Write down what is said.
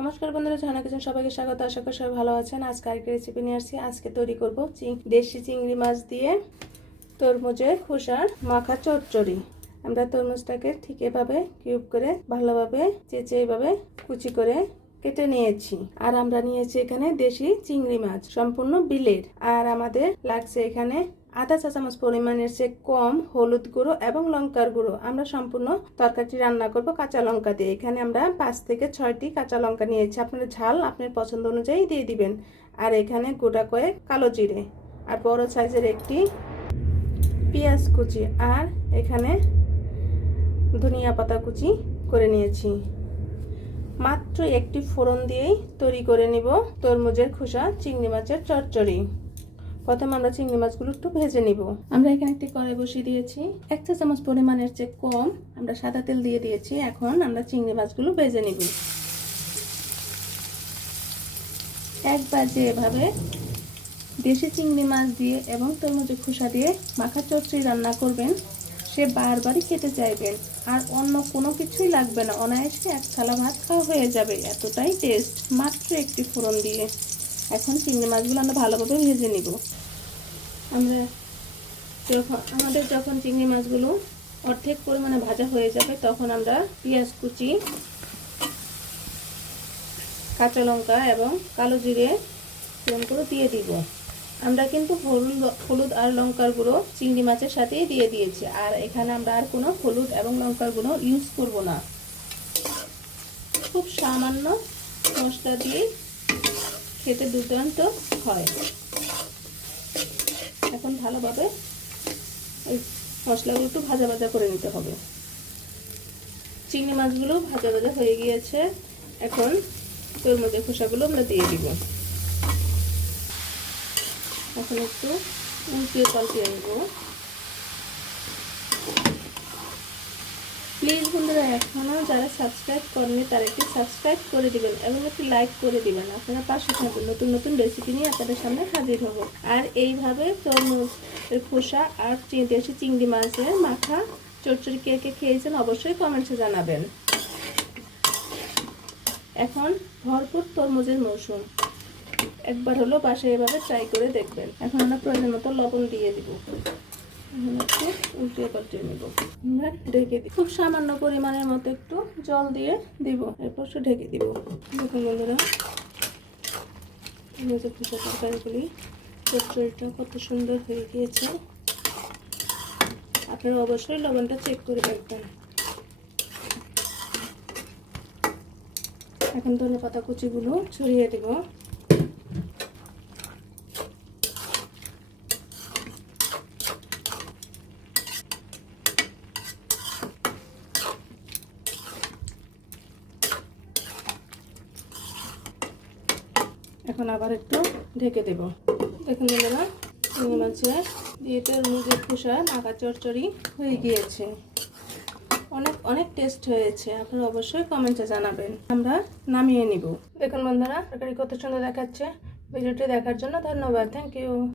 নমস্কার বন্ধুরা, ঝর্ণা কিচেন সবাইকে স্বাগত। আশা করি সবাই ভালো আছেন। আজকে আরেকটি রেসিপি নিয়ে আসছি। আজকে তৈরি করব দেশি চিংড়ি মাছ দিয়ে তরমুজের খোসার মাখা চচ্চড়ি। আমরা তরমুজটাকে ঠিক এভাবে কিউব করে ভালোভাবে চেঁচে এভাবে কুচি করে কেটে নিয়েছি। আর আমরা নিয়েছি এখানে দেশি চিংড়ি মাছ, সম্পূর্ণ বিলের। আর আমাদের লাগছে এখানে আধা চা চামচ পরিমাণের চেয়ে কম হলুদ গুঁড়ো এবং লঙ্কার গুঁড়ো। আমরা সম্পূর্ণ তরকারিটি রান্না করব কাঁচা লঙ্কা দিয়ে। এখানে আমরা 5 থেকে 6টি কাঁচা লঙ্কা নিয়েছি। আপনার ঝাল আপনার পছন্দ অনুযায়ী দিয়ে দিবেন। আর এখানে গোটা কয়েক কালো জিরে আর বড় সাইজের একটি পেঁয়াজ কুচি, আর এখানে ধনিয়া পাতা কুচি করে নিয়েছি। মাত্র একটি ফোড়ন দিয়েই তৈরি করে নিব তরমুজের খোসা চিংড়ি মাছের চচ্চড়ি। প্রথমে আমরা চিংড়ি মাছগুলো একটু ভেজে নিব। আমরা এখানে একটি কড়াই বসিয়ে দিয়েছি। 1 চা চামচ পরিমাণের চেয়ে কম আমরা সাদা তেল দিয়ে দিয়েছি। এখন আমরা চিংড়ি মাছগুলো ভেজে নিব। একবার যে এভাবে দেশি চিংড়ি মাছ দিয়ে এবং তরমুজের খোসা দিয়ে মাখা চচ্চড়ি রান্না করবেন, সে বারবারই খেতে চাইবেন। আর অন্য কোনো কিছুই লাগবে না, অনায়াসে এক থালা ভাত খাওয়া হয়ে যাবে, এতটাই টেস্ট মাত্র একটি ফোড়ন দিয়ে। এখন চিংড়ি মাছগুলো আমরা ভালোভাবে ভেজে নিব। আমাদের যখন চিংড়ি মাছগুলো অর্ধেক পরিমাণে ভাজা হয়ে যাবে, তখন আমরা পেঁয়াজ কুচি, কাঁচা লঙ্কা এবং কালো জিরে এরকম করে দিয়ে দিব। আমরা কিন্তু হলুদ আর লঙ্কার গুঁড়ো চিংড়ি মাছের সাথেই দিয়ে দিয়েছি। আর এখানে আমরা আর কোনো হলুদ এবং লঙ্কার গুঁড়ো ইউজ করব না। খুব সামান্য মশলা দিয়ে খেতে দুর্দান্ত হয়। এখন ভালোভাবে এই মশলাগুলো একটু ভাজা ভাজা করে নিতে হবে। চিংড়ি মাছগুলো ভাজা ভাজা হয়ে গিয়েছে। এখন তরমুজের খোসাগুলো আমরা দিয়ে দিব। এখন একটু উল্টিয়ে পাল্টিয়ে নেব। প্লিজ বন্ধুরা, এখনও যারা সাবস্ক্রাইব করেনি তারা একটু সাবস্ক্রাইব করে দিবেন এবং একটু লাইক করে দিবেন। আপনারা পাশে থাকুন, নতুন নতুন রেসিপি নিয়ে আপনাদের সামনে হাজির হব। আর এইভাবে তরমুজের খোসা আর দেশি চিংড়ি মাছের মাখা চচ্চড়ি কে কে খেয়েছেন অবশ্যই কমেন্টসে জানাবেন। এখন ভরপুর তরমুজের মৌসুম, একবার হলো বাসায় এভাবে ট্রাই করে দেখবেন। এখন আমরা প্রয়োজন মতো লবণ দিয়ে দিব। একটু উল্টিয়ে পাল্টিয়ে নেব। আমরা ঢেকে দিই। খুব সামান্য পরিমাণের মতো একটু জল দিয়ে দিব, এরপর ঢেকে দিব। দেখুন বন্ধুরা, খোসা তরকারিগুলি চচ্চড়িটা কত সুন্দর হয়ে গিয়েছে। আপনারা অবশ্যই লবণটা চেক করে দেখবেন। এখন ধনে পাতা কুচিগুলো ছড়িয়ে দিব। এখন আবার একটু ঢেকে দেব। দেখুন বন্ধুরা, চিংড়ি মাছের দিয়ে তরমুজের খোসা মাখা চচ্চড়ি হয়ে গিয়েছে। অনেক অনেক টেস্ট হয়েছে। আপনারা অবশ্যই কমেন্টে জানাবেন। আমরা নামিয়ে নিব। দেখুন বন্ধুরা, তরকারি কত সুন্দর দেখাচ্ছে। ভিডিওটি দেখার জন্য ধন্যবাদ। Thank you.